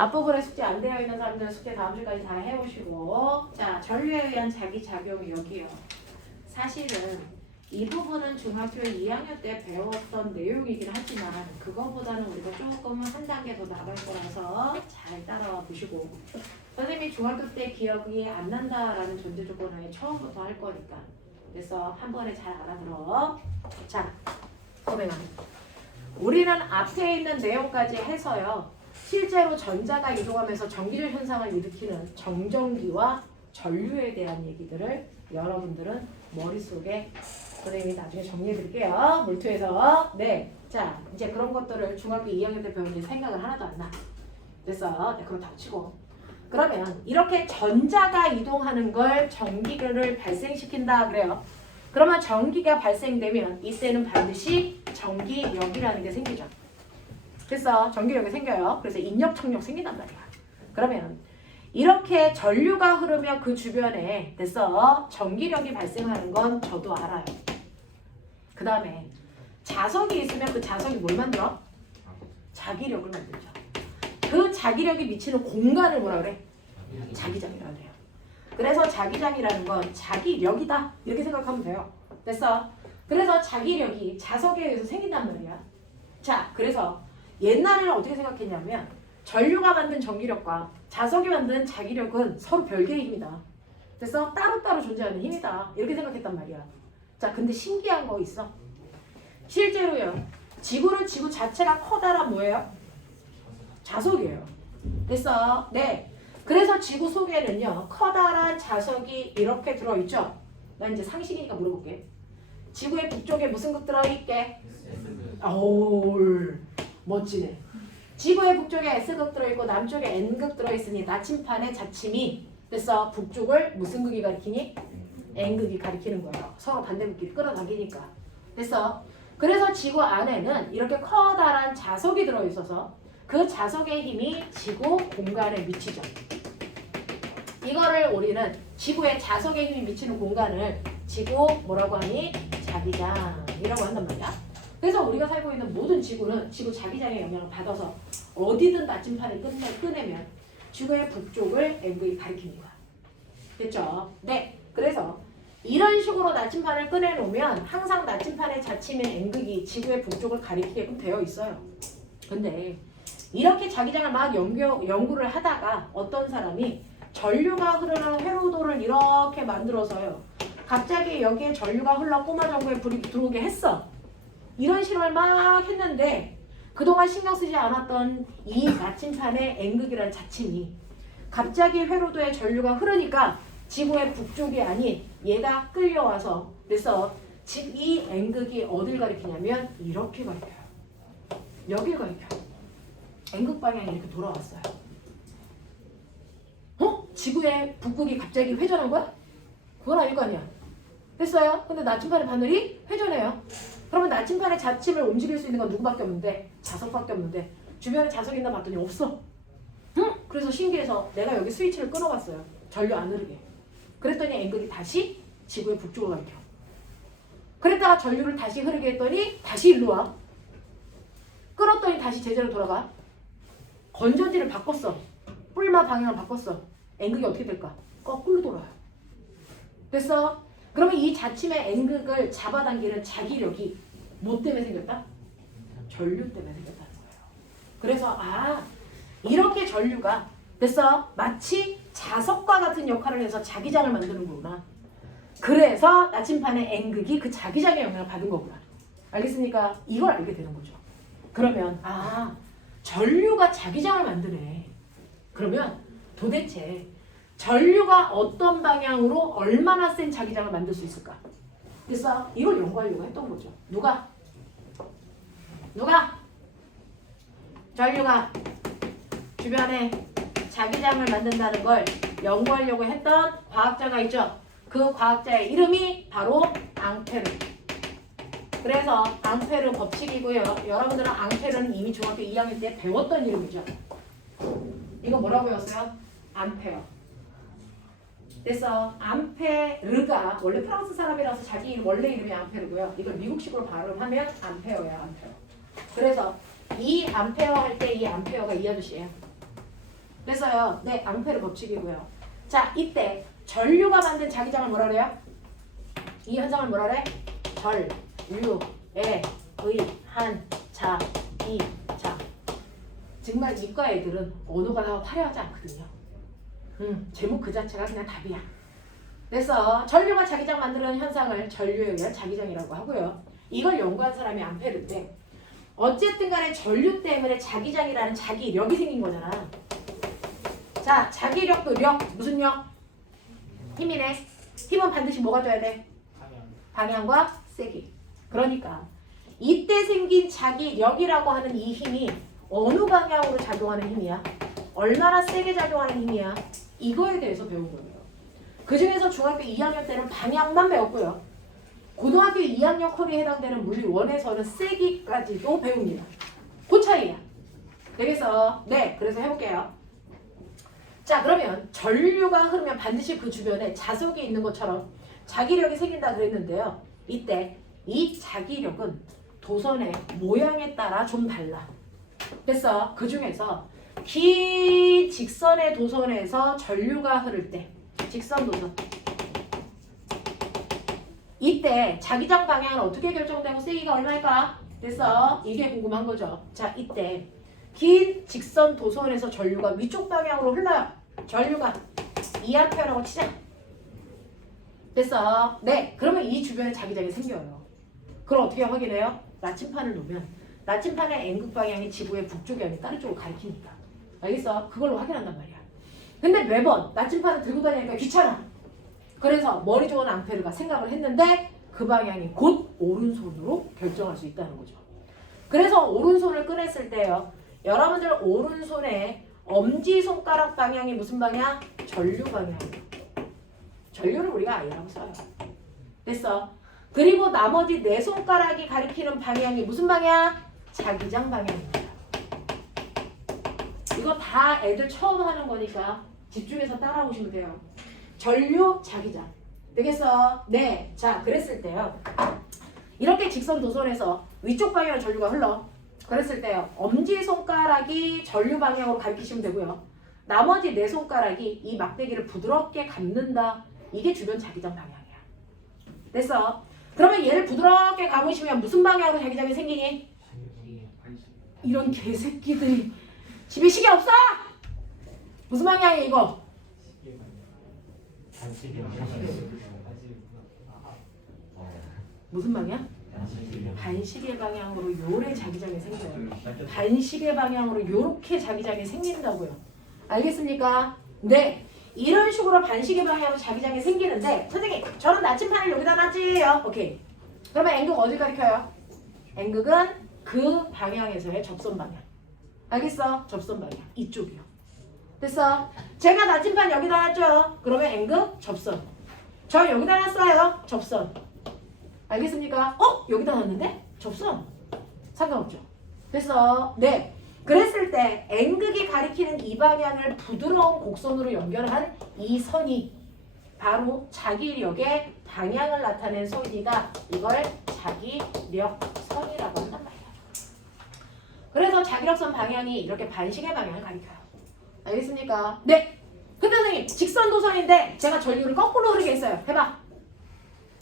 앞부분에 숙제 안 되어 있는 사람들은 숙제 다음 주까지 다 해오시고 자 전류에 의한 자기작용이 여기요. 사실은 이 부분은 중학교 2학년 때 배웠던 내용이긴 하지만 그거보다는 우리가 조금은 한 단계 더 나갈 거라서 잘 따라와 보시고 선생님이 중학교 때 기억이 안 난다라는 전제 조건을 처음부터 할 거니까 그래서 한 번에 잘 알아들어. 자, 소명아 우리는 앞에 있는 내용까지 해서요 실제로 전자가 이동하면서 전기적 현상을 일으키는 정전기와 전류에 대한 얘기들을 여러분들은 머릿속에 선생님이 나중에 정리해 드릴게요. 몰투에서. 네. 자, 이제 그런 것들을 중학교 2학년 때 배우는지 생각을 하나도 안 나. 그래서 네, 그렇다고 치고. 그러면 이렇게 전자가 이동하는 걸 전기를 발생시킨다 그래요. 그러면 전기가 발생되면 이때는 반드시 전기력이라는 게 생기죠. 그래서 전기력이 생겨요. 그래서 인력, 청력 생긴단 말이야. 그러면 이렇게 전류가 흐르면 그 주변에 됐어 전기력이 발생하는 건 저도 알아요. 그 다음에 자석이 있으면 그 자석이 뭘 만들어? 자기력을 만들죠. 그 자기력이 미치는 공간을 뭐라 그래? 자기장이라고 해요. 그래서 자기장이라는 건 자기력이다 이렇게 생각하면 돼요. 됐어? 그래서 자기력이 자석에 의해서 생긴단 말이야. 자, 그래서 옛날에는 어떻게 생각했냐면 전류가 만든 전기력과 자석이 만든 자기력은 서로 별개의 힘이다. 그래서 따로따로 존재하는 힘이다. 이렇게 생각했단 말이야. 자, 근데 신기한 거 있어. 실제로요. 지구는 지구 자체가 커다란 뭐예요? 자석이에요. 됐어? 네. 그래서 지구 속에는요. 커다란 자석이 이렇게 들어있죠? 나 이제 상식이니까 물어볼게. 지구의 북쪽에 무슨 극 들어있게? 오, 멋지네. 지구의 북쪽에 S극 들어있고 남쪽에 N극 들어있으니 나침판의 자침이 됐어. 북쪽을 무슨 극이 가리키니? N극이 가리키는 거예요. 서로 반대극끼리 끌어당기니까. 됐어. 그래서 지구 안에는 이렇게 커다란 자석이 들어있어서 그 자석의 힘이 지구 공간에 미치죠. 이거를 우리는 지구의 자석의 힘이 미치는 공간을 지구 뭐라고 하니? 자기장이라고 한단 말이야. 그래서 우리가 살고 있는 모든 지구는 지구 자기장의 영향을 받아서 어디든 나침판을 꺼내면 지구의 북쪽을 N극이 가리키는 거야. 됐죠? 네. 그래서 이런 식으로 나침판을 꺼내놓으면 항상 나침판의 자침인 N극이 지구의 북쪽을 가리키게끔 되어 있어요. 근데 이렇게 자기장을 막 연구를 하다가 어떤 사람이 전류가 흐르는 회로도를 이렇게 만들어서요. 갑자기 여기에 전류가 흘러 꼬마 전구에 불이 들어오게 했어. 이런 실험을 막 했는데 그동안 신경 쓰지 않았던 이 나침판의 N극이라는 자침이 갑자기 회로도에 전류가 흐르니까 지구의 북쪽이 아닌 얘가 끌려와서 그래서 이 N극이 어딜 가리키냐면 이렇게 가리켜요. 여길 가리켜요. N극 방향이 이렇게 돌아왔어요. 지구의 북극이 갑자기 회전한 거야? 그건 아닐 거 아니야. 됐어요? 근데 나침판의 바늘이 회전해요. 그러면 나침판의 자침을 움직일 수 있는 건 누구밖에 없는데? 자석밖에 없는데 주변에 자석이 있나 봤더니 없어. 그래서 신기해서 내가 여기 스위치를 끊어봤어요. 전류 안 흐르게. 그랬더니 N극이 다시 지구의 북쪽으로 가리켜. 그랬다가 전류를 다시 흐르게 했더니 다시 일로 와. 끌었더니 다시 제자로 돌아가. 건전지를 바꿨어. 뿔마 방향을 바꿨어. N극이 어떻게 될까? 거꾸로 돌아요. 됐어? 그러면 이 자침의 N극을 잡아당기는 자기력이 뭐 때문에 생겼다? 전류 때문에 생겼다는 거예요. 그래서 이렇게 전류가 됐어? 마치 자석과 같은 역할을 해서 자기장을 만드는 거구나. 그래서 나침판의 N극이 그 자기장의 영향을 받은 거구나. 알겠습니까? 이걸 알게 되는 거죠. 그러면 전류가 자기장을 만드네. 그러면 도대체 전류가 어떤 방향으로 얼마나 센 자기장을 만들 수 있을까? 그래서 이걸 연구하려고 했던 거죠. 누가? 전류가 주변에 자기장을 만든다는 걸 연구하려고 했던 과학자가 있죠. 그 과학자의 이름이 바로 앙페르. 그래서 앙페르 법칙이고요. 여러분들은 앙페르는 이미 중학교 2학년 때 배웠던 이름이죠. 이거 뭐라고 배웠어요? 암페어. 그래서 암페르가 원래 프랑스 사람이라서 자기 원래 이름이 암페르고요. 이걸 미국식으로 발음하면 암페어예요. 암페어. 그래서 이 암페어 할 때 이 암페어가 이 아저씨예요. 됐어요. 네, 앙페르 법칙이고요. 자, 이때 전류가 만든 자기장을 뭐라 그래요? 이 현상을 뭐라 그래? 전, 류, 에, 의, 한, 자, 이, 자. 정말 이과 애들은 언어가 다 화려하지 않거든요. 제목 그 자체가 그냥 답이야. 그래서 전류가 자기장 만드는 현상을 전류에 의한 자기장이라고 하고요. 이걸 연구한 사람이 앙페르인데 어쨌든 간에 전류 때문에 자기장이라는 자기력이 생긴 거잖아. 자, 자기력도 력, 무슨 력? 힘이네. 힘은 반드시 뭐가 줘야 돼? 방향과 세기. 그러니까 이때 생긴 자기력이라고 하는 이 힘이 어느 방향으로 작용하는 힘이야? 얼마나 세게 작용하는 힘이야? 이거에 대해서 배운 거예요. 그 중에서 중학교 2학년 때는 방향만 배웠고요. 고등학교 2학년 컬에 해당되는 물리 1에서는 세기까지도 배웁니다. 그 차이야. 그래서 네, 그래서 해볼게요. 자, 그러면 전류가 흐르면 반드시 그 주변에 자석이 있는 것처럼 자기력이 생긴다 그랬는데요. 이때 이 자기력은 도선의 모양에 따라 좀 달라. 그래서 그 중에서 긴 직선의 도선에서 전류가 흐를 때 직선 도선 이때 자기장 방향은 어떻게 결정되고 세기가 얼마일까? 그래서 이게 궁금한 거죠. 자, 이때 긴 직선 도선에서 전류가 위쪽 방향으로 흘러요. 전류가 2A라고 치자. 됐어. 네, 그러면 이 주변에 자기장이 생겨요. 그럼 어떻게 확인해요? 나침판을 놓으면 나침판의 N극 방향이 지구의 북쪽이 아닌 다른 쪽으로 가리키니까. 알겠어? 그걸로 확인한단 말이야. 근데 매번 나침판을 들고 다니니까 귀찮아. 그래서 머리 좋은 앙페르가 생각을 했는데 그 방향이 곧 오른손으로 결정할 수 있다는 거죠. 그래서 오른손을 꺼냈을 때요. 여러분들 오른손에 엄지손가락 방향이 무슨 방향? 전류 방향이에요. 전류를 우리가 I라고 써요. 됐어. 그리고 나머지 네 손가락이 가리키는 방향이 무슨 방향? 자기장 방향입니다. 이거 다 애들 처음 하는 거니까 집중해서 따라오시면 돼요. 전류, 자기장. 되겠어? 네. 자, 그랬을 때요. 이렇게 직선 도선에서 위쪽 방향으로 전류가 흘러. 그랬을 때요. 엄지손가락이 전류 방향으로 가리키시면 되고요. 나머지 네 손가락이 이 막대기를 부드럽게 감는다. 이게 주변 자기장 방향이야. 됐어? 그러면 얘를 부드럽게 감으시면 무슨 방향으로 자기장이 생기니? 이런 개새끼들이 집에 시계 없어? 무슨 방향이야 이거? 무슨 방향? 반시계 방향으로 요래 자기장이 생겨요. 반시계 방향으로 요렇게 자기장이 생긴다고요. 알겠습니까? 네. 이런 식으로 반시계 방향으로 자기장이 생기는데 선생님 저는 나침판을 여기다 놨지요. 오케이. 그러면 N극 어디 가리켜요? N극은 그 방향에서의 접선 방향. 알겠어? 접선 방향. 이쪽이요. 됐어? 제가 나침판 여기다 놨죠? 그러면 N극 접선. 저 여기다 놨어요. 접선. 알겠습니까? 여기다 놨는데? 접선. 상관없죠. 됐어? 네. 그랬을 때 N극이 가리키는 이 방향을 부드러운 곡선으로 연결한 이 선이 바로 자기력의 방향을 나타낸 선이다. 이걸 자기력선이라고 한단 말이야. 그래서 자기력선 방향이 이렇게 반시계 방향을 가리켜요. 알겠습니까? 네. 근데 선생님 직선 도선인데 제가 전류를 거꾸로 흐르게 했어요. 해봐.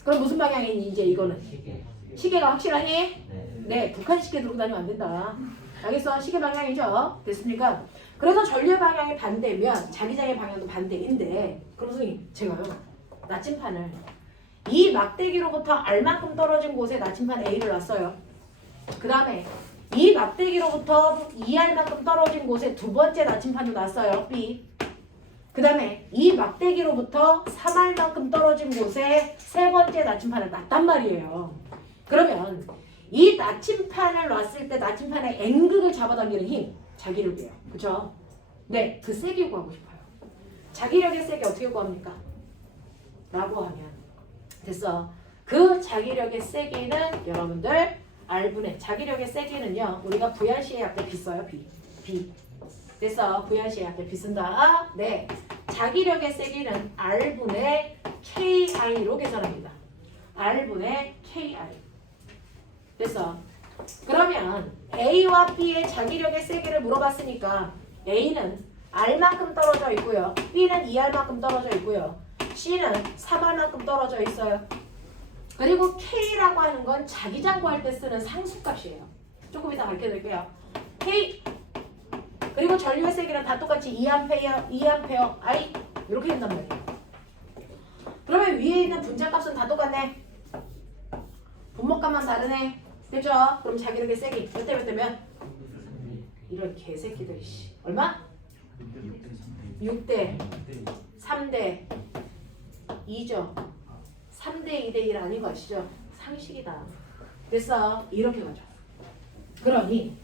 그럼 무슨 방향이니 이제 이거는? 시계가 확실하니? 네. 북한 시계 들고 다니면 안 된다. 알겠어? 시계 방향이죠? 됐습니까? 그래서 전류의 방향이 반대면 자기장의 방향도 반대인데 그럼 선생님 제가요 나침판을 이 막대기로부터 R만큼 떨어진 곳에 나침판 A를 놨어요. 그 다음에 이 막대기로부터 2R만큼 떨어진 곳에 두 번째 나침판도 놨어요. B. 그 다음에 이 막대기로부터 3R만큼 떨어진 곳에 세 번째 나침판을 놨단 말이에요. 그러면 이 나침판을 놨을 때 나침판의 N극을 잡아당기는 힘, 자기력이에요. 그쵸? 네, 그 세기 구하고 싶어요. 자기력의 세기 어떻게 구합니까? 라고 하면 됐어. 그 자기력의 세기는 여러분들 R분의 자기력의 세기는요. 우리가 부연시의 약대 B 써요. B. 됐어. 부연시의 약대 B 쓴다. 네, 자기력의 세기는 R분의 KI로 계산합니다. R분의 KI. 됐어. 그러면 A와 B의 자기력의 세기를 물어봤으니까 A는 R만큼 떨어져 있고요. B는 2R만큼 떨어져 있고요. C는 3R만큼 떨어져 있어요. 그리고 K라고 하는 건 자기장 구할 때 쓰는 상수값이에요. 조금 이따 가르쳐드릴게요. K 그리고 전류의 세기는 다 똑같이 2A I 이렇게 된단 말이에요. 그러면 위에 있는 분자값은 다 똑같네. 분모값만 다르네. 그죠? 그럼 자기력의 세기 몇 대 몇 대면? 이런 개새끼들이 씨. 얼마? 6대 3대 2죠. 3대 2대 1 아닌 거 아시죠? 상식이다. 그래서 이렇게 가죠. 그러니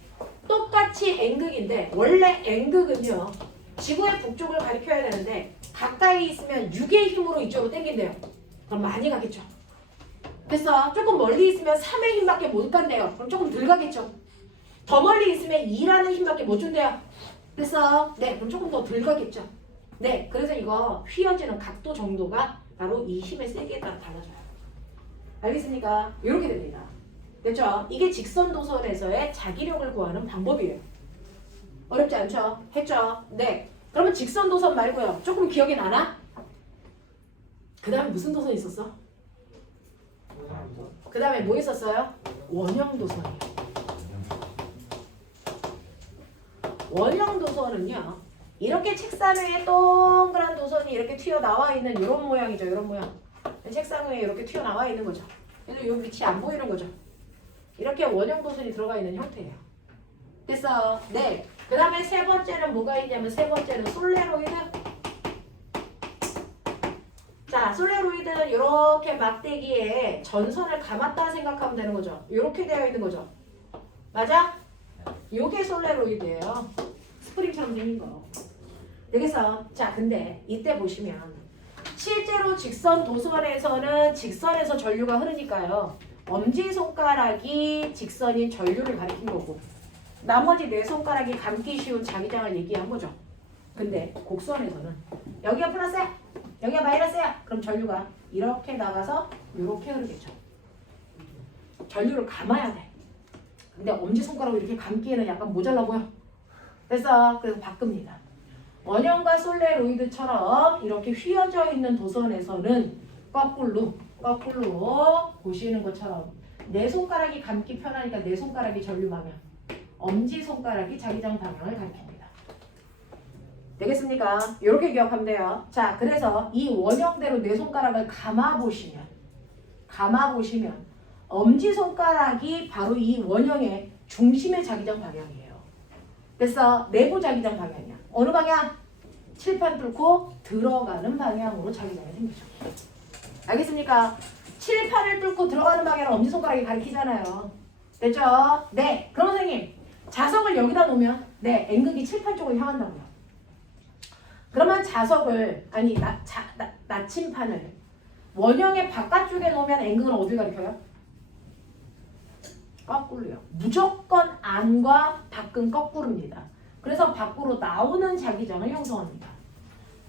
똑같이 N극인데 원래 N극은요. 지구의 북쪽을 가리켜야 되는데 가까이 있으면 6의 힘으로 이쪽으로 당긴대요. 그럼 많이 가겠죠. 그래서 조금 멀리 있으면 3의 힘밖에 못 간대요. 그럼 조금 덜 가겠죠. 더 멀리 있으면 2라는 힘밖에 못 준대요. 그래서 네, 그럼 조금 더 덜 가겠죠. 네, 그래서 이거 휘어지는 각도 정도가 바로 이 힘의 세기에 따라 달라져요. 알겠습니까? 이렇게 됩니다. 됐죠? 이게 직선 도선에서의 자기력을 구하는 방법이에요. 어렵지 않죠? 했죠? 네. 그러면 직선 도선 말고요. 조금 기억이 나나? 그 다음에 무슨 도선이 있었어? 그 다음에 뭐 있었어요? 원형 도선이요. 원형 도선은요. 이렇게 책상 위에 동그란 도선이 이렇게 튀어나와 있는 이런 모양이죠. 이런 모양. 책상 위에 이렇게 튀어나와 있는 거죠. 그래서 이 밑이 안 보이는 거죠. 이렇게 원형 도선이 들어가 있는 형태예요. 됐어. 네. 그 다음에 세 번째는 뭐가 있냐면 세 번째는 솔레로이드. 자, 솔레로이드는 이렇게 막대기에 전선을 감았다 생각하면 되는 거죠. 이렇게 되어 있는 거죠. 맞아? 요게 솔레로이드예요. 스프링처럼 생긴 거. 되겠어? 자, 근데 이때 보시면 실제로 직선 도선에서는 직선에서 전류가 흐르니까요. 엄지손가락이 직선인 전류를 가리킨 거고 나머지 네 손가락이 감기 쉬운 자기장을 얘기한 거죠. 근데 곡선에서는 여기가 플러스야, 여기가 마이너스야. 그럼 전류가 이렇게 나가서 이렇게 흐르겠죠. 전류를 감아야 돼. 근데 엄지손가락을 이렇게 감기에는 약간 모자라 보여. 그래서 바꿉니다. 원형과 솔레로이드처럼 이렇게 휘어져 있는 도선에서는 거꾸로 보시는 것처럼 내 손가락이 감기 편하니까 내 손가락이 전류 방향, 엄지손가락이 자기장 방향을 가리킵니다. 되겠습니까? 이렇게 기억하면 돼요. 자, 그래서 이 원형대로 내 손가락을 감아보시면 엄지손가락이 바로 이 원형의 중심의 자기장 방향이에요. 그래서 내부 자기장 방향이야. 어느 방향? 칠판 뚫고 들어가는 방향으로 자기장이 생기죠. 알겠습니까? 칠판을 뚫고 들어가는 방향을 엄지손가락이 가리키잖아요. 됐죠? 네. 그럼 선생님, 자석을 여기다 놓으면 네, N극이 칠판 쪽을 향한다고요. 그러면 자석을, 아니, 나침판을 원형의 바깥쪽에 놓으면 N극은 어딜 가리켜요? 거꾸로요. 무조건 안과 밖은 거꾸로입니다. 그래서 밖으로 나오는 자기장을 형성합니다.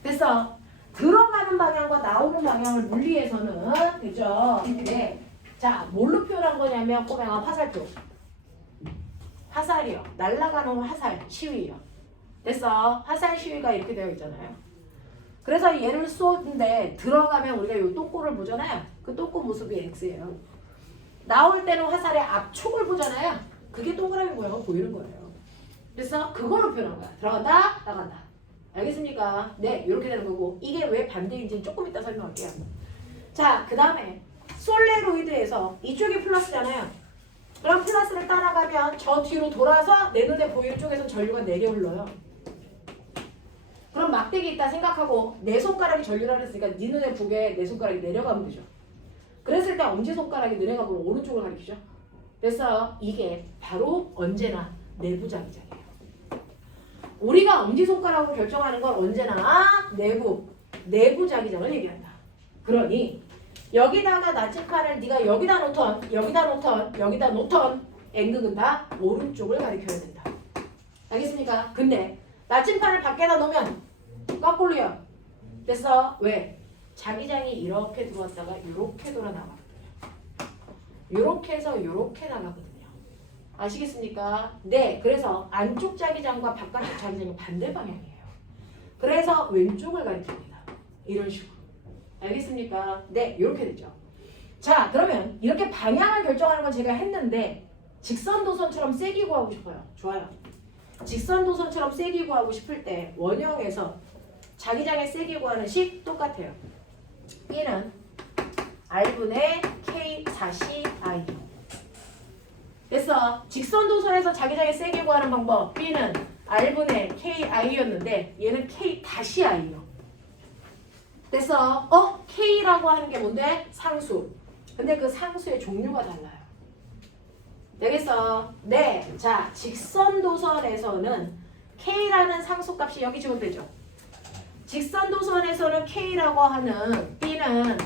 그래서 들어가는 방향과 나오는 방향을 물리해서는 그죠? 네. 자, 뭘로 표현한 거냐면 꼬맹아 화살표. 화살이요. 날아가는 화살, 시위요. 됐어. 화살 시위가 이렇게 되어 있잖아요. 그래서 얘를 쏘는데 들어가면 우리가 이 똥꼬를 보잖아요. 그 똥꼬 모습이 X예요. 나올 때는 화살의 앞쪽을 보잖아요. 그게 동그라미 모양으로 보이는 거예요. 그래서 그걸로 표현한 거야. 들어간다, 나간다. 알겠습니까? 네, 이렇게 되는 거고 이게 왜 반대인지는 조금 이따 설명할게요. 자, 그 다음에 솔레로이드에서 이쪽이 플러스잖아요. 그럼 플러스를 따라가면 저 뒤로 돌아서 내 눈에 보이는 쪽에서 전류가 내려 흘러요. 그럼 막대기 있다 생각하고 내 손가락이 전류라 그랬으니까 네 눈에 보게 내 손가락이 내려가면 되죠. 그랬을 때 엄지손가락이 너네가 보면 오른쪽을 가리키죠. 그래서 이게 바로 언제나 내부 자기장이에요. 우리가 엄지손가락으로 결정하는 건 언제나 내부 자기장을 얘기한다. 그러니 여기다가 나침판을 네가 여기다 놓던 N극은 다 오른쪽을 가리켜야 된다. 알겠습니까? 근데 나침판을 밖에다 놓으면 거꾸로요. 그래서 왜? 자기장이 이렇게 들어왔다가 이렇게 돌아 나가거든요. 이렇게 해서 이렇게 나가거든요. 아시겠습니까? 네, 그래서 안쪽 자기장과 바깥쪽 자기장이 반대 방향이에요. 오른쪽에서 왼쪽을 가리킵니다. 이런 식으로. 알겠습니까? 네, 이렇게 되죠. 자, 그러면 이렇게 방향을 결정하는 건 제가 했는데 직선 도선처럼 세게 구하고 싶어요. 좋아요. 직선 도선처럼 세게 구하고 싶을 때 원형에서 자기장에 세게 구하는 식 똑같아요. B는 R분의 K4CI. 됐어. 직선 도선에서 자기장에 세게 구하는 방법 B는 R분의 KI였는데 얘는 K-I요. 됐어. K라고 하는 게 뭔데? 상수. 근데 그 상수의 종류가 달라요. 되겠어? 네. 자, 직선 도선에서는 K라는 상수값이 여기 지금 되죠. 직선 도선에서는 K라고 하는 B는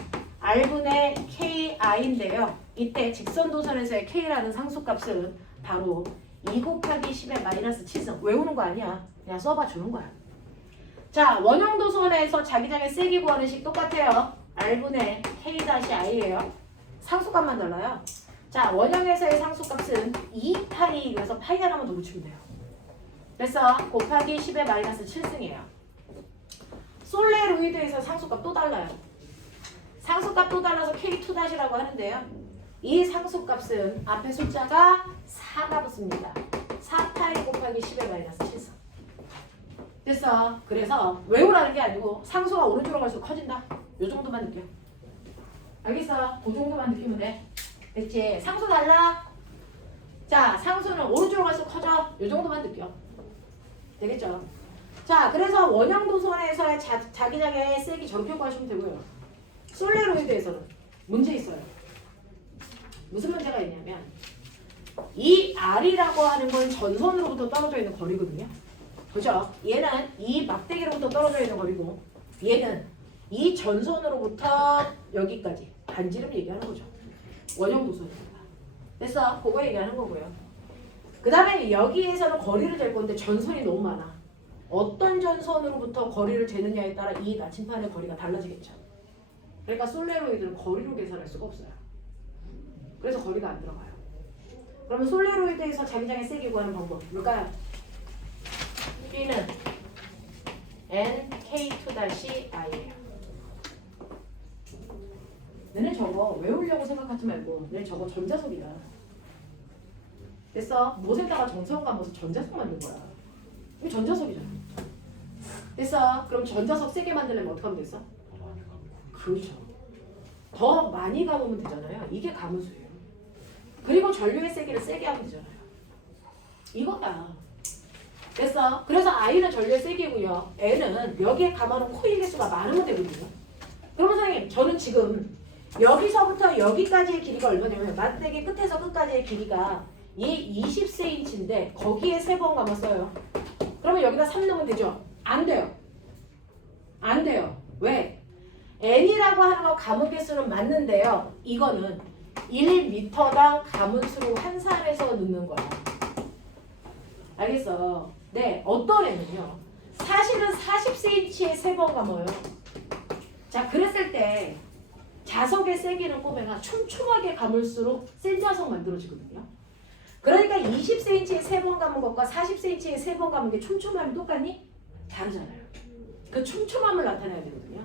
R분의 KI인데요. 이때 직선 도선에서의 K라는 상수값은 바로 2 곱하기 10의 마이너스 7승. 외우는 거 아니야. 그냥 써봐 주는 거야. 자, 원형 도선에서 자기장의 세기 구하는 식 똑같아요. R분의 K-I예요. 상수값만 달라요. 자, 원형에서의 상수값은 2파이, 그래서 파이 하나만 더 붙이면 돼요. 그래서 곱하기 10의 마이너스 7승이에요. 솔레로이드에서 상수값 또 달라요. 상수값 또 달라서 K2-라고 하는데요. 이 상수값은 앞에 숫자가 4가 붙습니다. 4파이 곱하기 10의 마이너스 7승. 됐어. 그래서 외우라는 게 아니고 상수가 오른쪽으로 갈수록 커진다. 요 정도만 느껴. 알겠어? 그 정도만 느끼면 돼. 됐지? 상수 달라? 자, 상수는 오른쪽으로 갈수록 커져. 요 정도만 느껴. 되겠죠? 자, 그래서 원형 도선에서의 자기장의 세기 저렇게 구하시면 되고요. 솔레로이드에서는 문제 있어요. 무슨 문제가 있냐면 이 R이라고 하는 건 전선으로부터 떨어져 있는 거리거든요. 그죠? 얘는 이 막대기로부터 떨어져 있는 거리고 얘는 이 전선으로부터 여기까지 반지름 얘기하는 거죠. 원형 도선입니다. 됐어? 그거 얘기하는 거고요. 그 다음에 여기에서는 거리를 잴 건데 전선이 너무 많아. 어떤 전선으로부터 거리를 재느냐에 따라 이 나침판의 거리가 달라지겠죠. 그러니까 솔레로이드는 거리로 계산할 수가 없어요. 그래서 거리가 안 들어가요. 그러면 솔레로이드에서 자기장의 세기 구하는 방법 뭘까요? B는 NK2-I예요. 너네 저거 외우려고 생각하지 말고 너네 저거 전자석이야. 됐어? 못에다가 정세원 감아서 전자석 만든 거야. 이게 전자석이잖아. 됐어? 그럼 전자석 세게 만들려면 어떻게 하면 됐어? 그렇죠. 더 많이 감으면 되잖아요. 이게 가무수예요. 그리고 전류의 세기를 세게 하면 되잖아요. 이거다. 됐어? 그래서 I는 전류의 세기고요. N은 여기에 감아놓은 코일 개수가 많으면 되거든요. 그러면 선생님, 저는 지금 여기서부터 여기까지의 길이가 얼마냐면 막대기 끝에서 끝까지의 길이가 얘 20cm인데 거기에 3번 감았어요. 그러면 여기다 3 넣으면 되죠? 안 돼요. 안 돼요. 왜? N이라고 하는 거 가문 개수는 맞는데요. 이거는 1m당 가문수로 환산해서 넣는 거야. 알겠어? 네, 어떤 애는요. 사실은 40cm에 3번 감아요. 자, 그랬을 때 자석의 세기는 꼬매가 촘촘하게 감을수록 센 자석 만들어지거든요. 그러니까 20cm에 3번 감은 것과 40cm에 3번 감은 게 촘촘함이 똑같니? 다르잖아요. 그 촘촘함을 나타내야 되거든요.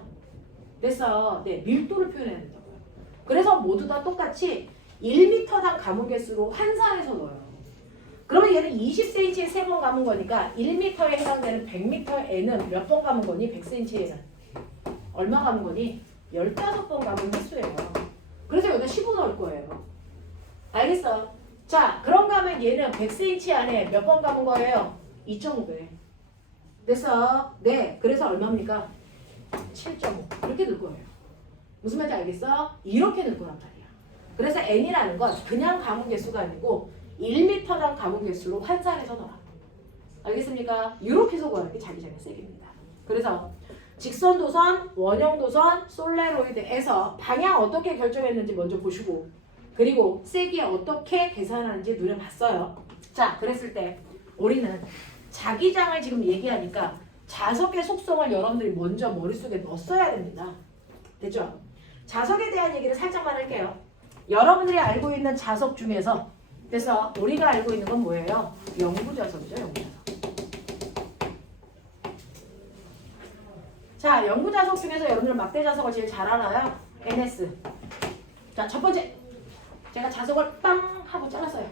그래서 네, 밀도를 표현해야 된다고요. 그래서 모두 다 똑같이 1m당 감은 개수로 환산해서 넣어요. 그러면 얘는 20cm에 3번 감은 거니까 1m에 해당되는 100m에는 몇 번 감은 거니? 100cm에는 얼마 감은 거니? 15번 감은 횟수예요. 그래서 여기다 15 넣을 거예요. 알겠어? 자, 그런가 하면 얘는 100cm 안에 몇 번 감은 거예요? 2.5배. 됐어? 네. 그래서 얼마입니까? 7.5. 이렇게 넣을 거예요. 무슨 말인지 알겠어? 이렇게 넣을 거란 말이야. 그래서 N이라는 건 그냥 감은 개수가 아니고 1m당 감은 개수로 환산해서 넣어라. 알겠습니까? 이렇게 해서 구하는 게 자기장의 세기입니다. 그래서 직선 도선, 원형 도선, 솔레로이드에서 방향 어떻게 결정했는지 먼저 보시고 그리고 세기 어떻게 계산하는지 누려봤어요. 자, 그랬을 때 우리는 자기장을 지금 얘기하니까 자석의 속성을 여러분들이 먼저 머릿속에 넣었어야 됩니다. 됐죠? 자석에 대한 얘기를 살짝만 할게요. 여러분들이 알고 있는 자석 중에서 그래서 우리가 알고 있는 건 뭐예요? 영구자석이죠. 영구자석. 자, 영구 자석 중에서 여러분들 막대 자석을 제일 잘 알아요. NS. 자, 첫 번째. 제가 자석을 빵 하고 잘랐어요.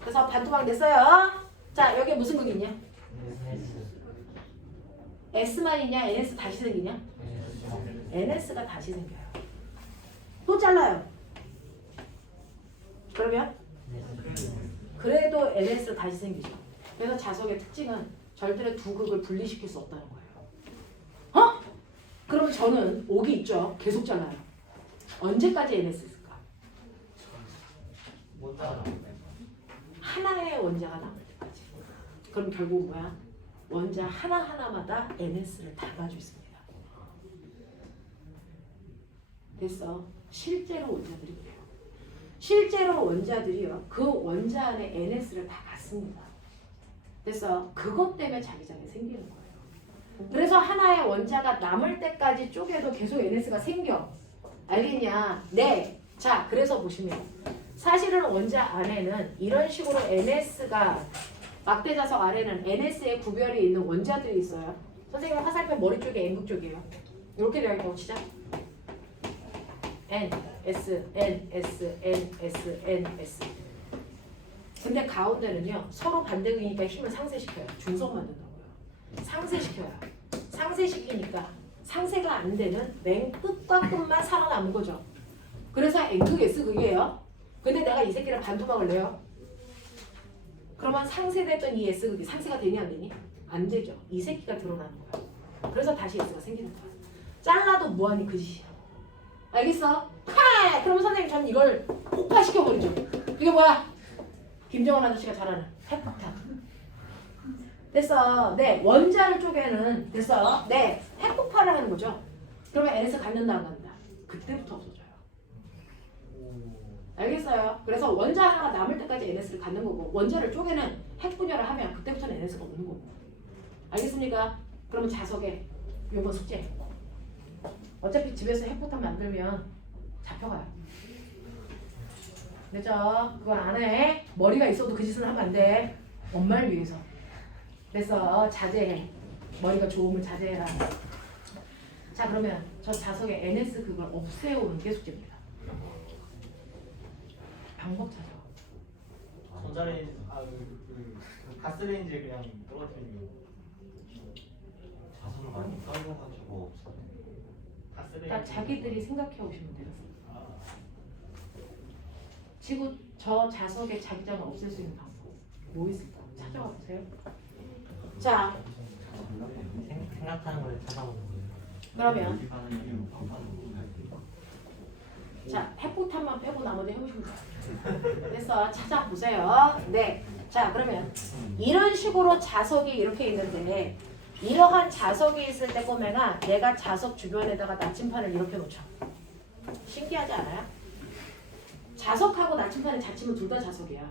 그래서 반토막 냈어요. 자, 여기에 무슨 극이 있냐? S만 있냐? NS 다시 생기냐? NS가 다시 생겨요. 또 잘라요. 그러면 그래도 NS가 다시 생기죠. 그래서 자석의 특징은 절대로 두 극을 분리시킬 수 없다는 거예요. 어? 그러면 저는 옥이 있죠. 계속 잘라요. 언제까지 NS 있을까? 하나의 원자가 남을 때까지. 그럼 결국 뭐야? 원자 하나하나마다 NS를 다 가지고 있습니다. 됐어. 실제로 원자들이 그래요. 실제로 원자들이요. 그 원자 안에 NS를 다 갖습니다. 됐어. 그것 때문에 자기장이 생기는 거예요. 그래서 하나의 원자가 남을 때까지 쪼개도 계속 NS가 생겨. 알겠냐? 네. 자, 그래서 보시면 사실은 원자 안에는 이런 식으로 NS가 막대 자석 아래는 NS의 구별이 있는 원자들이 있어요. 선생님 화살표 머리 쪽이 N극 쪽이에요. 이렇게 되어 있다고 치자. N, S, N, S, N, S, N, S. 근데 가운데는요. 서로 반대극이니까 힘을 상쇄시켜요. 중성 만든다고요. 상쇄시켜요. 상쇄시키니까 상쇄가 안 되는 맨 끝과 끝만 살아남은 거죠. 그래서 N극, S극이에요. 근데 내가 이 새끼를 반토막을 내요. 그러면 상쇄됐던 이 S극이 상쇄가 되니 안 되니? 안 되죠. 이 새끼가 드러나는 거야. 그래서 다시 S가 생기는 거야. 잘라도 뭐하니 그 짓이야. 알겠어? 하! 그러면 선생님 저는 이걸 폭파시켜버리죠. 이게 뭐야? 김정은 아저씨가 잘하는 핵폭탄. 됐어. 네, 원자를 쪼개는 됐어. 네, 핵폭발을 하는 거죠. 그러면 NS 갖는다 안 갖는다? 그때부터 없어져요. 알겠어요? 그래서 원자 하나가 남을 때까지 NS를 갖는 거고 원자를 쪼개는 핵분열을 하면 그때부터는 NS가 없는 거고. 알겠습니까? 그러면 자석에 요번 숙제. 어차피 집에서 핵폭탄 만들면 잡혀가요. 그죠? 그건 안 해. 머리가 있어도 그 짓은 하면 안 돼. 엄마를 위해서. 그래서 자제해. 머리가 좋으면 자제해라. 자, 그러면 저 자석의 NS 그걸 없애오는 게 숙제입니다. 방법 찾아. 전자레인지, 가스레인지에 그냥 떨어뜨리는 거. 자석을 많이 깔려가지고 가스레인지. 딱 자기들이 생각해 오시면 돼요. 지금 저 자석의 자기장을 없앨 수 있는 방법 뭐 있을까? 찾아와 보세요. 자, 생각하는 걸 찾아보는 거예요. 그러면 자, 핵폭탄만 빼고 나머지 해보시면 돼요. 그래서 찾아보세요. 네. 자, 그러면 이런 식으로 자석이 이렇게 있는데 이러한 자석이 있을 때 꼬매가 내가 자석 주변에다가 나침판을 이렇게 놓죠. 신기하지 않아요? 자석하고 나침판을 자치면 둘 다 자석이야.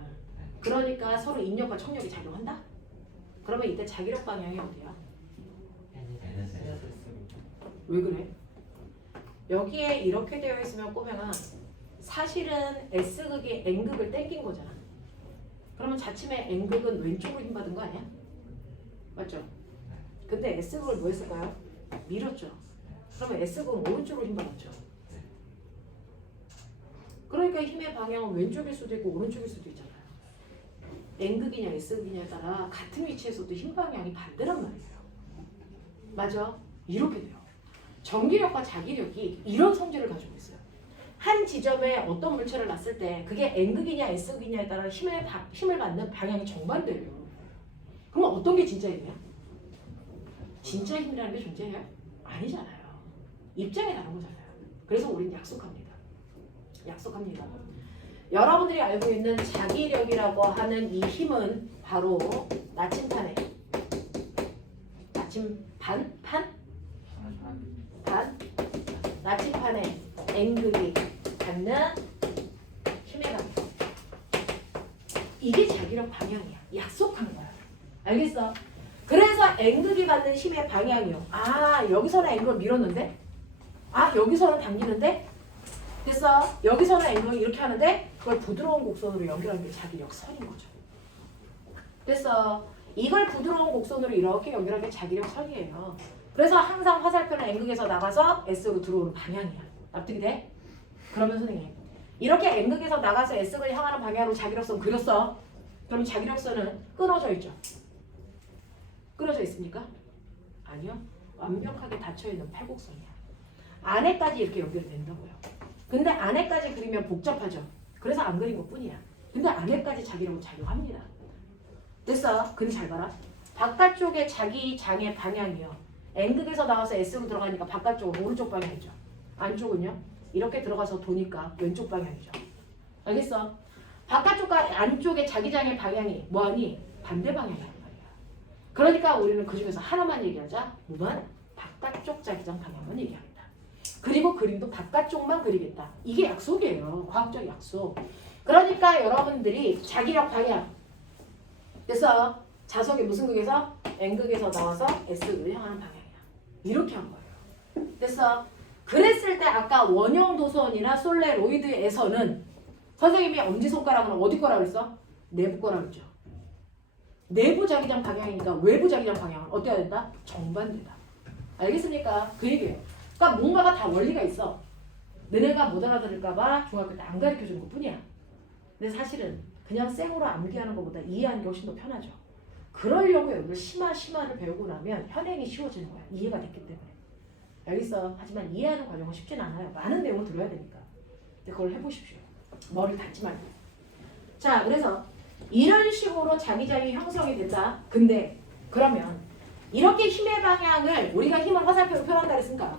그러니까 서로 인력과 청력이 작용한다? 그러면 이때 자기력 방향이 어디야? 왜 그래? 여기에 이렇게 되어 있으면 꼬맹아 사실은 S극이 N극을 땡긴 거잖아. 그러면 자침의 N극은 왼쪽으로 힘받은 거 아니야? 맞죠? 근데 S극을 뭐 했을까요? 밀었죠. 그러면 S극은 오른쪽으로 힘받았죠. 그러니까 힘의 방향은 왼쪽일 수도 있고 오른쪽일 수도 있잖아요. N극이냐 S극이냐에 따라 같은 위치에서도 힘 방향이 반대란 말이에요. 맞아? 이렇게 돼요. 전기력과 자기력이 이런 성질을 가지고 있어요. 한 지점에 어떤 물체를 놨을 때 그게 N극이냐 S극이냐에 따라 힘을 받는 방향이 정반대예요. 그럼 어떤 게 진짜 힘이야? 진짜 힘이라는 게 존재해요? 아니잖아요. 입장이 다른 거잖아요. 그래서 우린 약속합니다. 약속합니다. 여러분들이 알고 있는 자기력이라고 하는 이 힘은 바로 나침판에 나침판에 N극이 갖는 힘의 방향. 이게 자기력 방향이야. 약속한 거야. 알겠어? 그래서 N극이 받는 힘의 방향이요. 아, 여기서는 N극을 밀었는데? 아, 여기서는 당기는데? 됐어? 여기서는 N극이 이렇게 하는데 그걸 부드러운 곡선으로 연결하는 게 자기력 선인 거죠. 됐어? 이걸 부드러운 곡선으로 이렇게 연결하는 게 자기력 선이에요. 그래서 항상 화살표는 N극에서 나가서 S로 들어오는 방향이야. 납득이 돼? 그러면 선생님 이렇게 N극에서 나가서 S를 향하는 방향으로 자기력선 그렸어. 그럼 자기력선은 끊어져 있죠? 끊어져 있습니까? 아니요. 완벽하게 닫혀있는 팔곡선이야. 안에까지 이렇게 연결된다고요. 근데 안에까지 그리면 복잡하죠. 그래서 안 그린 것뿐이야. 근데 안에까지 자기력은 작용합니다. 됐어? 근데 잘 봐라. 바깥쪽에 자기 장의 방향이요. N극에서 나와서 S로 들어가니까 바깥쪽은 오른쪽 방향이죠. 안쪽은요? 이렇게 들어가서 도니까 왼쪽 방향이죠. 알겠어? 바깥쪽과 안쪽에 자기 장의 방향이 뭐하니? 반대 방향이란 말이야. 그러니까 우리는 그 중에서 하나만 얘기하자. 뭐만? 바깥쪽 자기장 방향만 얘기합니다. 그리고 그림도 바깥쪽만 그리겠다. 이게 약속이에요. 과학적 약속. 그러니까 여러분들이 자기력 방향. 그래서 자석이 무슨 극에서? N극에서 나와서 S극을 향하는 방향이야. 이렇게 한 거예요. 그래서 그랬을 때 아까 원형 도선이나 솔레로이드에서는 선생님이 엄지손가락은 어디 거라 그랬어? 내부 거라 그랬죠. 내부 자기장 방향이니까 외부 자기장 방향은 어때야 된다? 정반대다. 알겠습니까? 그 얘기예요. 그러니까 뭔가가 다 원리가 있어. 너네가 못 알아들을까봐 중학교 때 안 가르쳐주는 것 뿐이야. 근데 사실은 그냥 생으로 암기하는 것보다 이해하는 게 훨씬 더 편하죠. 그러려고 여러분들 심화를 배우고 나면 현행이 쉬워지는 거야. 이해가 됐기 때문에. 알겠어? 하지만 이해하는 과정은 쉽진 않아요. 많은 내용을 들어야 되니까. 근데 그걸 해보십시오. 머리 닫지 말고. 자, 그래서 이런 식으로 자기장이 형성이 된다. 근데 그러면 이렇게 힘의 방향을 우리가 힘을 화살표로 표현한다 그랬으니까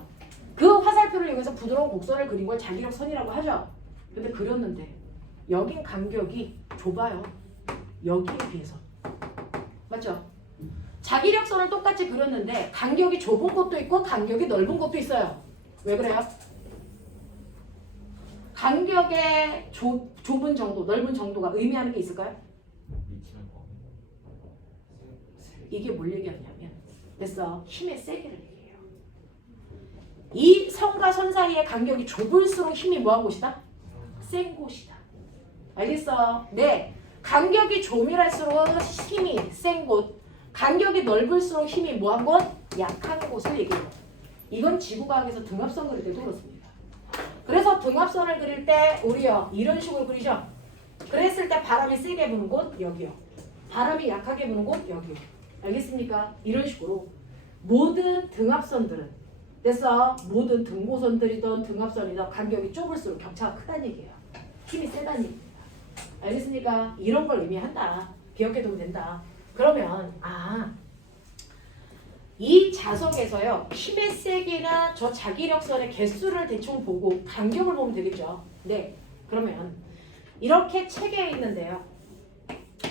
그 화살표를 이용해서 부드러운 곡선을 그린 걸 자기력선이라고 하죠. 근데 그렸는데 여긴 간격이 좁아요. 여기에 비해서. 맞죠? 자기력선을 똑같이 그렸는데 간격이 좁은 곳도 있고 간격이 넓은 곳도 있어요. 왜 그래요? 간격의 좁은 정도, 넓은 정도가 의미하는 게 있을까요? 미치는 거. 이게 뭘 얘기하냐면 됐어. 힘의 세기를 얘기해요. 이 선과 선 사이의 간격이 좁을수록 힘이 뭐한 곳이다? 센 곳이다. 알겠어? 네. 간격이 좁을수록 힘이 센 곳, 간격이 넓을수록 힘이 뭐한 곳? 약한 곳을 얘기해요. 이건 지구과학에서 등압선 그릴 때도 그렇습니다. 그래서 등압선을 그릴 때 우리요 이런 식으로 그리죠. 그랬을 때 바람이 세게 부는 곳 여기요. 바람이 약하게 부는 곳 여기요. 알겠습니까? 이런 식으로 모든 등압선들은 그래서 모든 등고선들이든 등압선이든 간격이 좁을수록 격차가 크다는 얘기예요. 힘이 세다는 얘기입니다. 알겠습니까? 이런 걸 의미한다. 기억해두면 된다. 그러면 이 자석에서요 힘의 세기나 저 자기력선의 개수를 대충 보고 간격을 보면 되겠죠. 네. 그러면 이렇게 책에 있는데요.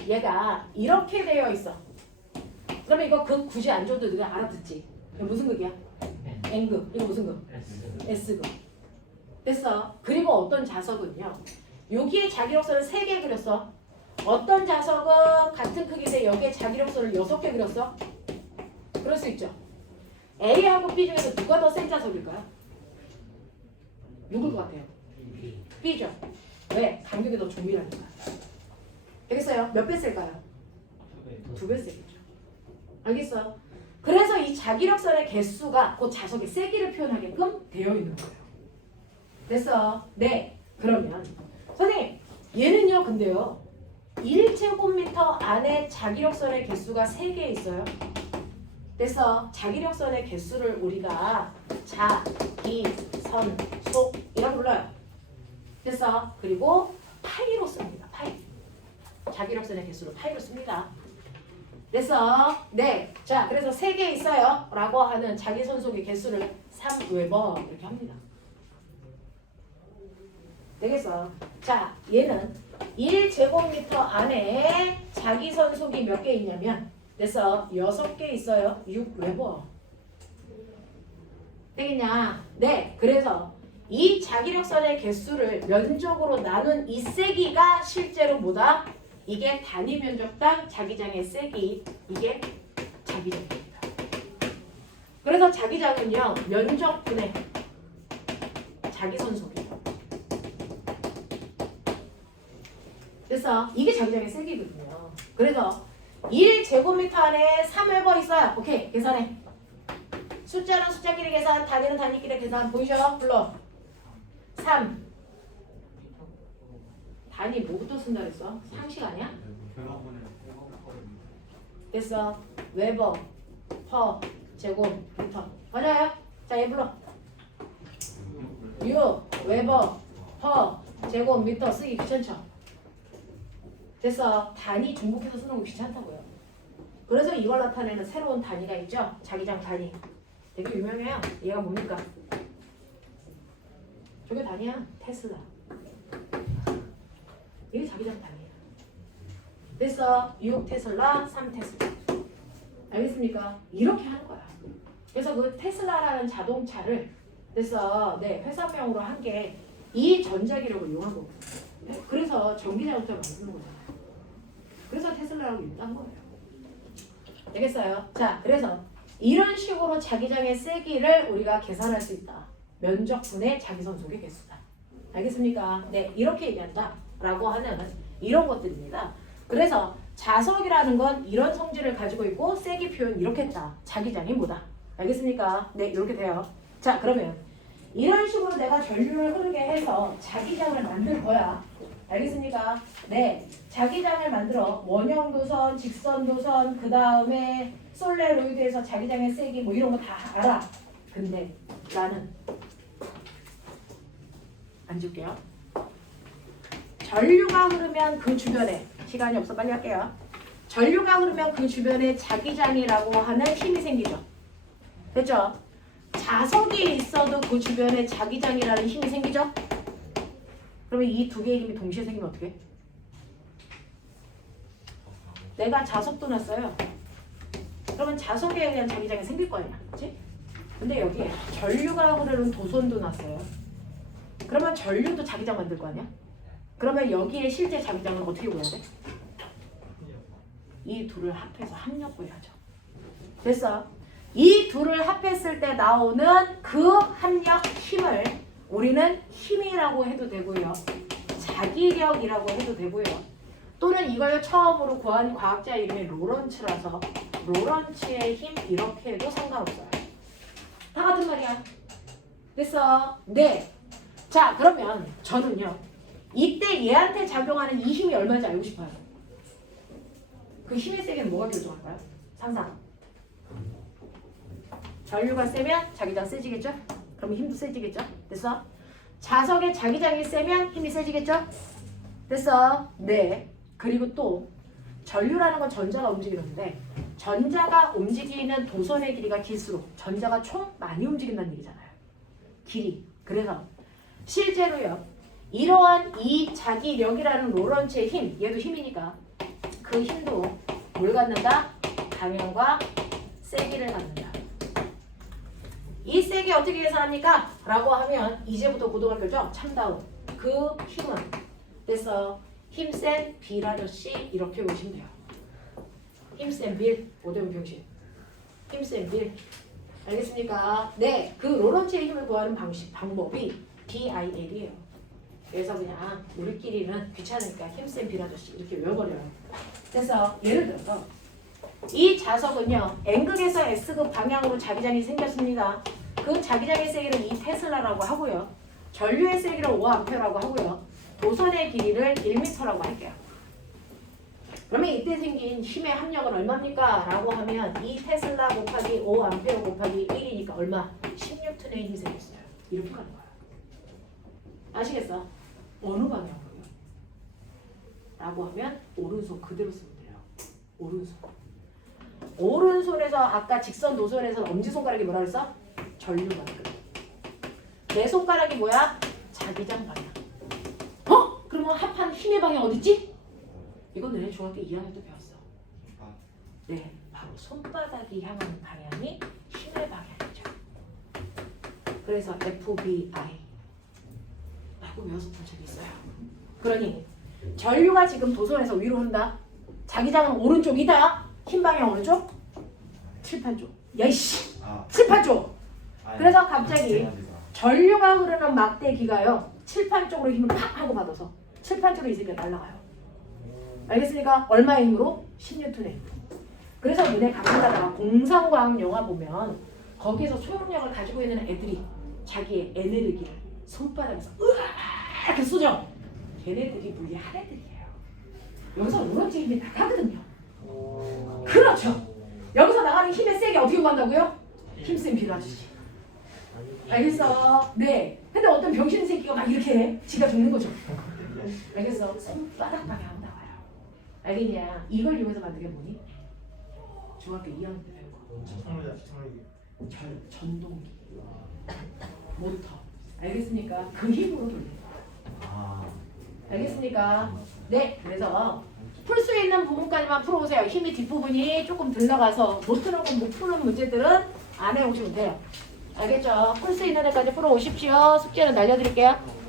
얘가 이렇게 되어 있어. 그러면 이거 극 굳이 안 줘도 네가 알아듣지. 이거 무슨 극이야? N극. 이거 무슨 극? S극. 됐어. 그리고 어떤 자석은요. 여기에 자기력선을 3개 그렸어. 어떤 자석은 같은 크기인데 여기에 자기력선을 6개 그렸어. 그럴 수 있죠. A하고 B 중에서 누가 더 센 자석일까요? 누굴 것 같아요? B죠. 왜? 간격이 더 좁으니까. 되겠어요? 몇 배 셀까요? 2배 세겠죠. 알겠어요? 그래서 이 자기력선의 개수가 그 자석의 세기를 표현하게끔 되어 있는 거예요. 됐어? 네. 그러면 선생님 얘는요 근데요 1제곱미터 안에 자기력선의 개수가 3개 있어요. 그래서 자기력선의 개수를 우리가 자기선속 불러요. 그래서 그리고 파이로 씁니다. 파이. 자기력선의 개수를 파이로 씁니다. 그래서 네, 자 그래서 3개 있어요 라고 하는 자기선속의 개수를 3웨버 이렇게 합니다. 되겠어? 자 얘는 1제곱미터 안에 자기선속이 몇 개 있냐면 그래서 6개 있어요. 6웨버. 되겠냐? 네. 그래서 이 자기력선의 개수를 면적으로 나눈 이 세기가 실제로 뭐다? 이게 단위 면적당 자기장의 세기. 이게 자기장입니다. 그래서 자기장은요. 면적분의 자기선속이에요. 그래서 이게 자기장의 세기거든요. 그래서 1제곱미터 안에 3웨버 있어요. 오케이. 계산해. 숫자는 숫자끼리 계산, 단위는 단위끼리 계산. 보이죠? 불러. 3. 단위 뭐부터 쓴다 그랬어? 상식 아니야? 됐어. 웨버, 퍼, 제곱, 미터. 맞아요? 자, 얘 불러. 6. 웨버, 퍼, 제곱, 미터 쓰기 귀찮죠? 됐어. 단위 중복해서 쓰는 거 귀찮다고요. 그래서 이걸 나타내는 새로운 단위가 있죠? 자기장 단위. 되게 유명해요. 얘가 뭡니까? 저게 단위야. 테슬라. 이게 자기장 단위야. 됐어. 6 테슬라, 3 테슬라. 알겠습니까? 이렇게 하는 거야. 그래서 그 테슬라라는 자동차를 됐어. 네, 회사명으로 한 게 이 전자기력을 이용한 거고. 네? 그래서 전기자동차를 만드는 거잖아요. 그래서 테슬라라고 이름한 거예요. 되겠어요? 자, 그래서 이런 식으로 자기장의 세기를 우리가 계산할 수 있다. 면적분의 자기선속의 개수다. 알겠습니까? 네, 이렇게 얘기한다. 라고 하는 이런 것들입니다. 그래서 자석이라는 건 이런 성질을 가지고 있고 세기 표현 이렇게 했다. 자기장이 뭐다. 알겠습니까? 네, 이렇게 돼요. 자, 그러면 이런 식으로 내가 전류를 흐르게 해서 자기장을 만들 거야. 알겠습니까? 네, 자기장을 만들어 원형 도선, 직선 도선, 그 다음에 솔레로이드에서 자기장의 세기 뭐 이런 거 다 알아. 근데 나는 안 줄게요. 전류가 흐르면 그 주변에 시간이 없어 빨리 할게요. 전류가 흐르면 그 주변에 자기장이라고 하는 힘이 생기죠. 됐죠? 자석이 있어도 그 주변에 자기장이라는 힘이 생기죠? 그러면 이 두 개의 힘이 동시에 생기면 어떻게 해? 내가 자석도 놨어요. 그러면 자석에 의한 자기장이 생길 거 아니야. 그치? 근데 여기에 전류가 흐르는 도선도 놨어요. 그러면 전류도 자기장 만들 거 아니야? 그러면 여기에 실제 자기장은 어떻게 구해야 돼? 이 둘을 합해서 합력 구해야죠. 됐어? 이 둘을 합했을 때 나오는 그 합력 힘을 우리는 힘이라고 해도 되고요. 자기력이라고 해도 되고요. 또는 이걸 처음으로 구한 과학자 이름이 로런츠라서 로런츠의 힘 이렇게 해도 상관없어요. 다 같은 말이야. 됐어? 네. 자, 그러면 저는요. 이때 얘한테 작용하는 이 힘이 얼마인지 알고 싶어요. 그 힘의 세기는 뭐가 결정할까요? 상상. 전류가 세면 자기장 세지겠죠? 그럼 힘도 세지겠죠? 됐어? 자석의 자기장이 세면 힘이 세지겠죠? 됐어? 네. 그리고 또 전류라는 건 전자가 움직이는데 전자가 움직이는 도선의 길이가 길수록 전자가 총 많이 움직인다는 얘기잖아요. 길이. 그래서 실제로요. 이러한 이 자기력이라는 로런츠의 힘, 얘도 힘이니까 그 힘도 뭘 갖는다? 방향과 세기를 갖는다. 이 세기 어떻게 계산합니까? 라고 하면 이제부터 고등학교죠? 참다운. 그 힘은 됐어. 힘센 빌 아저씨 이렇게 보시면 돼요. 힘센 빌, 오대훈 병신. 힘센 빌. 알겠습니까? 네, 그 로런츠의 힘을 구하는 방법이 BIL이에요. 그래서 그냥 우리끼리는 귀찮으니까 힘센 빌 아저씨 이렇게 외워버려요. 그래서 예를 들어서 이 자석은요. N극에서 S극 방향으로 자기장이 생겼습니다. 그 자기장의 세기를 2 테슬라라고 하고요. 전류의 세기를 5A라고 하고요. 도선의 길이를 1m라고 할게요. 그러면 이때 생긴 힘의 합력은 얼마입니까? 라고 하면 2 테슬라 곱하기 5A 곱하기 1이니까 얼마? 10N의 힘이 생겼어요. 이렇게 가는 거야. 아시겠어? 어느 방향으로요? 라고 하면 오른손 그대로 쓰면 돼요. 오른손. 오른손에서 아까 직선 노선에서 엄지손가락이 뭐라 그랬어? 전류 방향. 내 손가락이 뭐야? 자기장 방향. 그러면 합한 힘의 방향 어딨지? 이거 너네 중학교 2학년 때 배웠어. 네, 바로 손바닥이 향하는 방향이 힘의 방향이죠. 그래서 FBI 라고 외웠었던 적이 있어요. 그러니 전류가 지금 도선에서 위로 흐른다. 자기장은 오른쪽이다. 힘 방향 오른쪽? 칠판 쪽. 야이씨. 칠판 쪽. 그래서 갑자기 전류가 흐르는 막대기가요. 칠판 쪽으로 힘을 팍 하고 받아서 칠판 쪽으로 있으면 날아가요. 알겠습니까? 얼마의 힘으로? 10N의 힘. 그래서 너네 가끔 가다가 공상과학 영화 보면 거기에서 초용력을 가지고 있는 애들이 자기의 에너지를 손바닥에서 으아 이렇게 쏘죠. 걔네들이 무리한 애들이에요. 여기서 우렁지 힘이 나가거든요. 그렇죠. 여기서 나가는 힘의 세게 어떻게 구한다고요? 힘쓰면 빌어주지. 알겠어? 네. 근데 어떤 병신 새끼가 막 이렇게 해. 지가 죽는 거죠. 알겠어? 손바닥 방향 나와요. 알겠냐? 이걸 이용해서 만든 게 뭐니? 중학교 2학년 때 배운 거. 청소년기. 전동기. 모터. 알겠습니까? 그 힘으로 돌려. 아, 알겠습니까? 네. 그래서 풀 수 있는 부분까지만 풀어보세요. 힘이 뒷부분이 조금 들러가서 못 푸는 문제들은 안 해오시면 돼요. 알겠죠? 풀 수 있는 데까지 풀어오십시오. 숙제는 날려드릴게요.